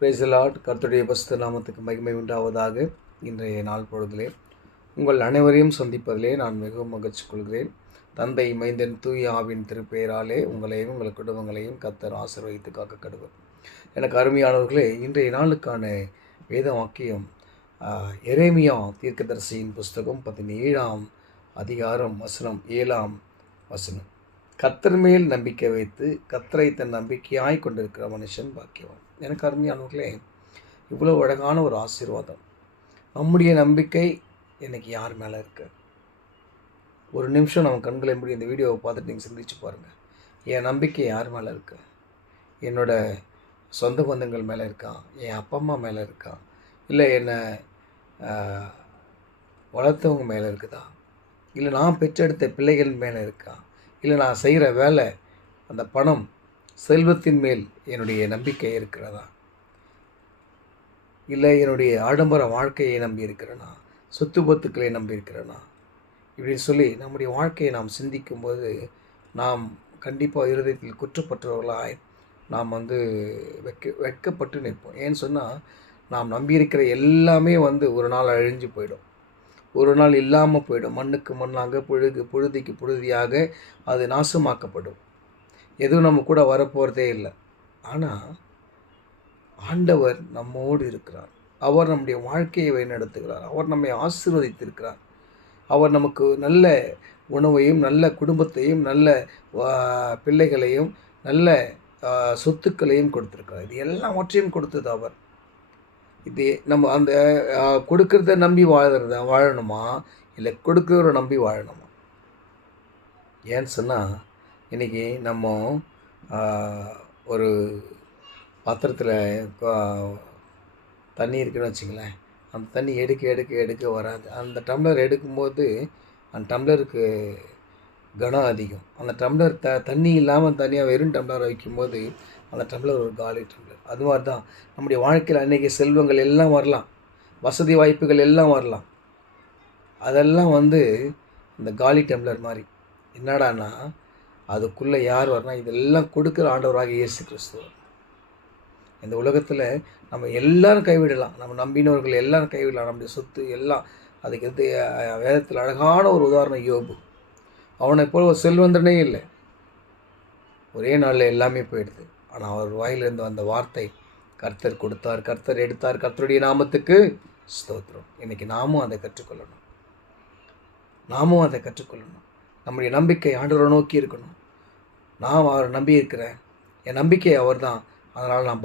Praise the Lord. கர்த்தருடைய பரிசுத்த நாமத்துக்கு மகிமை உண்டாவதாக. இன்றைய நாள் பொழுதிலே உங்கள் அனைவரையும் சந்திப்பதிலே நான் மிகவும் மகிழ்ச்சி கொள்கிறேன். தந்தை, மைந்தன், தூய ஆவின் திருப்பெயராலே உங்களையும் உங்கள் குடும்பங்களையும் கர்த்தர் ஆசீர்வதித்து காக்க கடவுள். எனக்கு அருமையானவர்களே, இன்றைய நாளுக்கான வேத வாக்கியம் எரேமியா தீர்க்கதரிசியின் புஸ்தகம் 17ஆம் அதிகாரம் வசனம் 7ஆம் வசனம். கர்த்தர் மேல் நம்பிக்கை வைத்து கர்த்தரை தன் நம்பிக்கையாய் கொண்டிருக்கிற மனுஷன் பாக்கியவான். எனக்கு அருமையானவர்களே, இவ்வளோ அழகான ஒரு ஆசீர்வாதம். நம்முடைய நம்பிக்கை இன்னைக்கு யார் மேலே இருக்கு? ஒரு நிமிஷம் நம்ம கண்களை மூடி இந்த வீடியோவை பார்த்துட்டு நீங்கள் சிந்திச்சு பாருங்கள். என் நம்பிக்கை யார் மேலே இருக்கு? என்னோட சொந்த பந்தங்கள் மேலே இருக்கா? என் அப்பா அம்மா மேலே இருக்கா? இல்லை என்னை வளர்த்தவங்க மேலே இருக்குதா? இல்லை நான் பெற்றெடுத்த பிள்ளைகள் மேலே இருக்கா? இல்லை நான் செய்கிற வேலை, அந்த பணம், செல்வத்தின் மேல் என்னுடைய நம்பிக்கை இருக்கிறதா? இல்லை என்னுடைய ஆடம்பர வாழ்க்கையை நம்பி இருக்கிறேனா? சொத்து பத்துக்களை நம்பி இருக்கிறேனா? இப்படின்னு சொல்லி நம்முடைய வாழ்க்கையை நாம் சிந்திக்கும்போது நாம் கண்டிப்பாக இருதயத்தில் குற்றப்பட்டவர்களாய் நாம் வெட்கப்பட்டு நிற்போம். ஏன்னு சொன்னால், நாம் நம்பியிருக்கிற எல்லாமே ஒரு நாள் அழிஞ்சு போயிடும், ஒரு நாள் இல்லாமல் போயிடும். மண்ணுக்கு மண்ணாக, புழுதிக்கு புழுதியாக அது நாசமாக்கப்படும். எதுவும் நம்ம கூட வரப்போகிறதே இல்லை. ஆனால் ஆண்டவர் நம்மோடு இருக்கிறார். அவர் நம்முடைய வாழ்க்கையை வழிநடத்துகிறார். அவர் நம்மை ஆசீர்வதித்திருக்கிறார். அவர் நமக்கு நல்ல உணவையும், நல்ல குடும்பத்தையும், நல்ல பிள்ளைகளையும், நல்ல சொத்துக்களையும் கொடுத்துருக்கிறார். இது எல்லாவற்றையும் கொடுத்தது அவர். இது நம்ம அந்த கொடுக்கறத நம்பி வாழணுமா, இல்லை கொடுக்குறவரை நம்பி வாழணுமா? ஏன்னு சொன்னால், இன்றைக்கி நம்ம ஒரு பாத்திரத்தில் தண்ணி இருக்குன்னு வச்சுங்களேன். அந்த தண்ணி எடுக்க வராது. அந்த டம்ளர் எடுக்கும்போது அந்த டம்ளருக்கு கனம் அதிகம். அந்த டம்ளர் தண்ணி இல்லாமல் தனியாக வெறும் டம்ளரை வைக்கும்போது அந்த டம்ளர் ஒரு காலி டம்ளர். அது மாதிரி தான் நம்முடைய வாழ்க்கையில் அன்றைக்கி செல்வங்கள் எல்லாம் வரலாம், வசதி வாய்ப்புகள் எல்லாம் வரலாம். அதெல்லாம் இந்த காலி டம்ளர் மாதிரி. என்னடானா, அதுக்குள்ளே யார் வரனா, இதெல்லாம் கொடுக்குற ஆண்டவராக இயேசு கிறிஸ்துவர். இந்த உலகத்தில் நம்ம எல்லாரும் கைவிடலாம், நம்ம நம்பினவர்கள் எல்லாரும் கைவிடலாம், நம்முடைய சொத்து எல்லாம். அதுக்கு வேதத்தில் அழகான ஒரு உதாரணம் யோபு. அவனை போல் ஒரு செல்வந்தனே இல்லை. ஒரே நாளில் எல்லாமே போயிடுது. ஆனால் அவர் வாயிலிருந்து வந்த வார்த்தை, கர்த்தர் கொடுத்தார், கர்த்தர் எடுத்தார், கர்த்தருடைய நாமத்துக்கு ஸ்தோத்திரம். இன்றைக்கி நாமும் அதை கற்றுக்கொள்ளணும். நம்முடைய நம்பிக்கை ஆண்டவரை நோக்கி இருக்கணும். நான் அவரை நம்பி இருக்கிறேன், என் நம்பிக்கை அவர் தான். அதனால் நான்